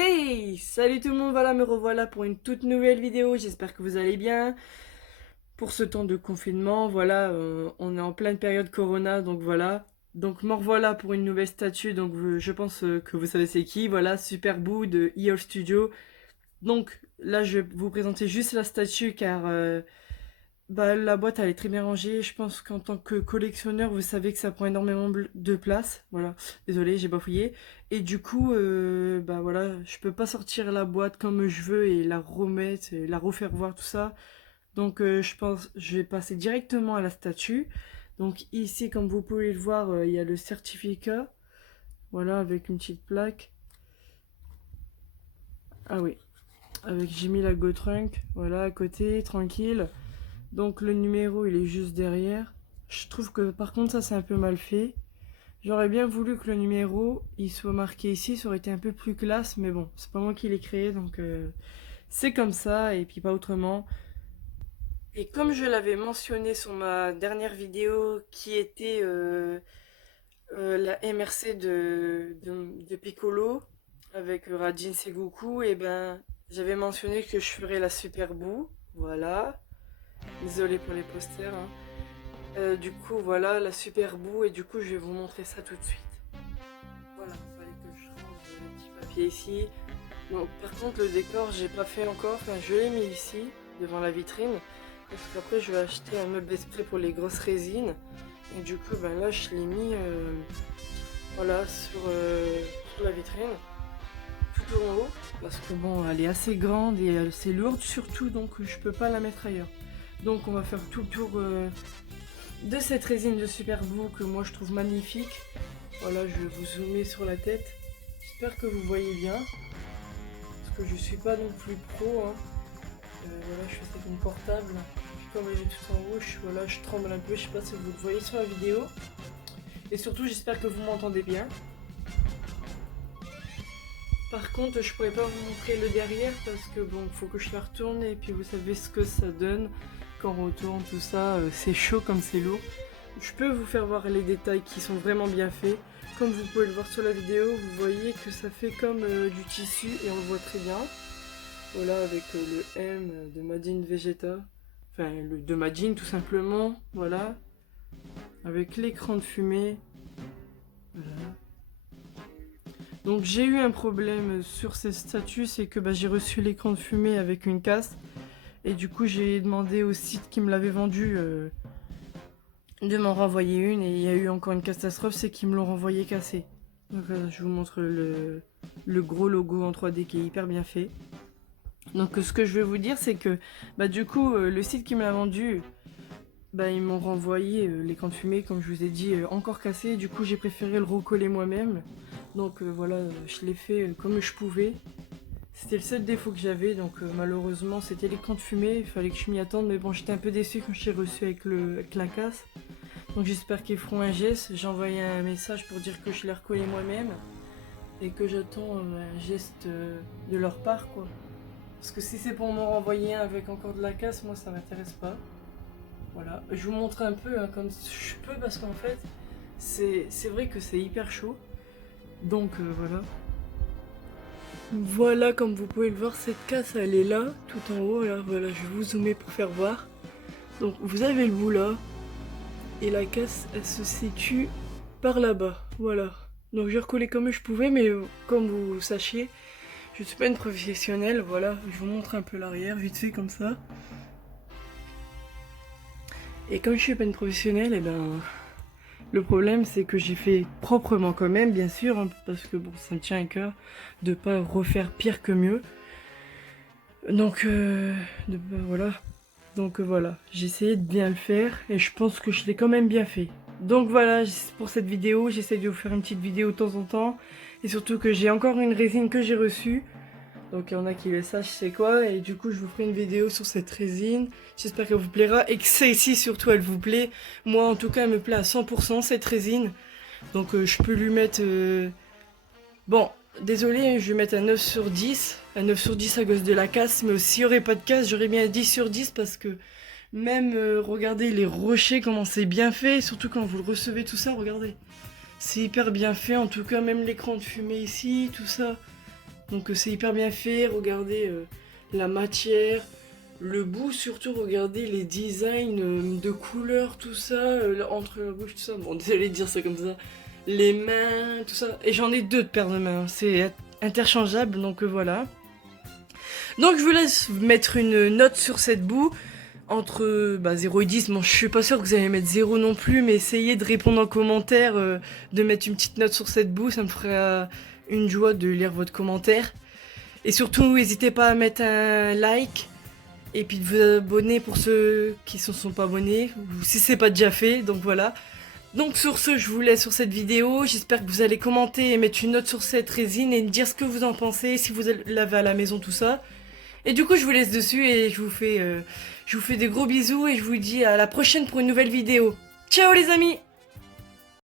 Hey, salut tout le monde, voilà, me revoilà pour une toute nouvelle vidéo, j'espère que vous allez bien. Pour ce temps de confinement, voilà, on est en pleine période Corona, donc voilà. Donc me revoilà pour une nouvelle statue, donc je pense que vous savez c'est qui, voilà, Super Boo de EOL Studio. Donc là je vais vous présenter juste la statue car bah, la boîte elle est très bien rangée. Je pense qu'en tant que collectionneur, vous savez que ça prend énormément de place. Voilà, désolé, j'ai bafouillé. Et du coup, bah voilà, je peux pas sortir la boîte comme je veux et la remettre, et la refaire voir tout ça. Donc je pense, je vais passer directement à la statue. Donc ici, comme vous pouvez le voir, il y a le certificat. Voilà, avec une petite plaque. Ah oui, avec j'ai mis la GoTrunk. Voilà, à côté, tranquille. Donc le numéro il est juste derrière. Je trouve que par contre ça c'est un peu mal fait. J'aurais bien voulu que le numéro il soit marqué ici, ça aurait été un peu plus classe, mais bon, c'est pas moi qui l'ai créé donc c'est comme ça et puis pas autrement. Et comme je l'avais mentionné sur ma dernière vidéo qui était la MRC de Piccolo avec Rajin Sengoku, et ben j'avais mentionné que je ferais la Super Boo, voilà. Désolé pour les posters, hein. Du coup, voilà la super boue et du coup, je vais vous montrer ça tout de suite. Voilà, il fallait que je range le petit papier ici. Donc, par contre, le décor, j'ai pas fait encore. Enfin, je l'ai mis ici, devant la vitrine. Parce qu'après, je vais acheter un meuble exprès pour les grosses résines. Et du coup, ben là, je l'ai mis voilà, sur la vitrine, tout en haut. Parce que bon, elle est assez grande et c'est lourde surtout, donc je peux pas la mettre ailleurs. Donc, on va faire tout le tour de cette résine de Super Glue que moi je trouve magnifique. Voilà, je vais vous zoomer sur la tête. J'espère que vous voyez bien. Parce que je suis pas non plus pro. Hein. Voilà, je fais ça avec mon portable. Puis comme elle est tout en haut, voilà, je tremble un peu. Je sais pas si vous le voyez sur la vidéo. Et surtout, j'espère que vous m'entendez bien. Par contre, je pourrais pas vous montrer le derrière parce que bon, faut que je la retourne et puis vous savez ce que ça donne quand on retourne tout ça. C'est chaud comme c'est lourd. Je peux vous faire voir les détails qui sont vraiment bien faits. Comme vous pouvez le voir sur la vidéo, vous voyez que ça fait comme du tissu et on le voit très bien. Voilà, avec le M de Madine Vegeta. Enfin, le de Madine tout simplement. Voilà. Avec l'écran de fumée. Voilà. Donc j'ai eu un problème sur ces statues, c'est que bah, j'ai reçu l'écran de fumée avec une casse. Et du coup j'ai demandé au site qui me l'avait vendu de m'en renvoyer une. Et il y a eu encore une catastrophe, c'est qu'ils me l'ont renvoyé cassé. Donc je vous montre le gros logo en 3D qui est hyper bien fait. Donc ce que je vais vous dire c'est que bah, du coup le site qui me l'a vendu, bah, ils m'ont renvoyé l'écran de fumée comme je vous ai dit encore cassé. Du coup j'ai préféré le recoller moi-même. Donc voilà, je l'ai fait comme je pouvais. C'était le seul défaut que j'avais, donc malheureusement c'était l'écran de fumée, il fallait que je m'y attende, mais bon j'étais un peu déçu quand je l'ai reçu avec la casse. Donc j'espère qu'ils feront un geste, j'ai envoyé un message pour dire que je l'ai recollé moi-même et que j'attends un geste de leur part quoi. Parce que si c'est pour m'en renvoyer un avec encore de la casse, moi ça m'intéresse pas. Voilà, je vous montre un peu hein, comme je peux parce qu'en fait c'est vrai que c'est hyper chaud. Donc voilà. Voilà, comme vous pouvez le voir, cette casse elle est là, tout en haut. Là, voilà, je vais vous zoomer pour faire voir. Donc vous avez le bout là, et la casse elle se situe par là-bas. Voilà. Donc j'ai recollé comme je pouvais, mais comme vous sachiez, je suis pas une professionnelle. Voilà, je vous montre un peu l'arrière, vite fait comme ça. Et comme je suis pas une professionnelle, et ben le problème c'est que j'ai fait proprement quand même, bien sûr, hein, parce que bon, ça me tient à cœur de pas refaire pire que mieux. Donc, voilà. Donc voilà, j'ai essayé de bien le faire et je pense que je l'ai quand même bien fait. Donc voilà, pour cette vidéo, j'essaie de vous faire une petite vidéo de temps en temps. Et surtout que j'ai encore une résine que j'ai reçue. Donc il y en a qui le sachent c'est quoi. Et du coup, je vous ferai une vidéo sur cette résine. J'espère qu'elle vous plaira et que celle-ci surtout, elle vous plaît. Moi, en tout cas, elle me plaît à 100% cette résine. Donc je peux lui mettre... Bon, désolé, je vais mettre un 9 sur 10. Un 9 sur 10 à cause de la casse. Mais s'il n'y aurait pas de casse, j'aurais mis un 10 sur 10 parce que même, regardez les rochers, comment c'est bien fait. Surtout quand vous le recevez tout ça, regardez. C'est hyper bien fait, en tout cas, même l'écran de fumée ici, tout ça. Donc c'est hyper bien fait, regardez la matière, le bout surtout, regardez les designs de couleurs, tout ça, entre la bouche, tout ça, bon désolé de dire ça comme ça, les mains, tout ça, et j'en ai 2 de paires de mains, c'est interchangeable, donc voilà. Donc je vous laisse mettre une note sur cette boue, entre 0 et 10, bon je suis pas sûre que vous allez mettre 0 non plus, mais essayez de répondre en commentaire, de mettre une petite note sur cette boue, ça me ferait une joie de lire votre commentaire. Et surtout, n'hésitez pas à mettre un like, et puis de vous abonner pour ceux qui ne se sont pas abonnés, ou si c'est pas déjà fait, donc voilà. Donc sur ce, je vous laisse sur cette vidéo, j'espère que vous allez commenter et mettre une note sur cette résine, et me dire ce que vous en pensez, si vous l'avez à la maison, tout ça. Et du coup, je vous laisse dessus, et je vous fais des gros bisous, et je vous dis à la prochaine pour une nouvelle vidéo. Ciao les amis!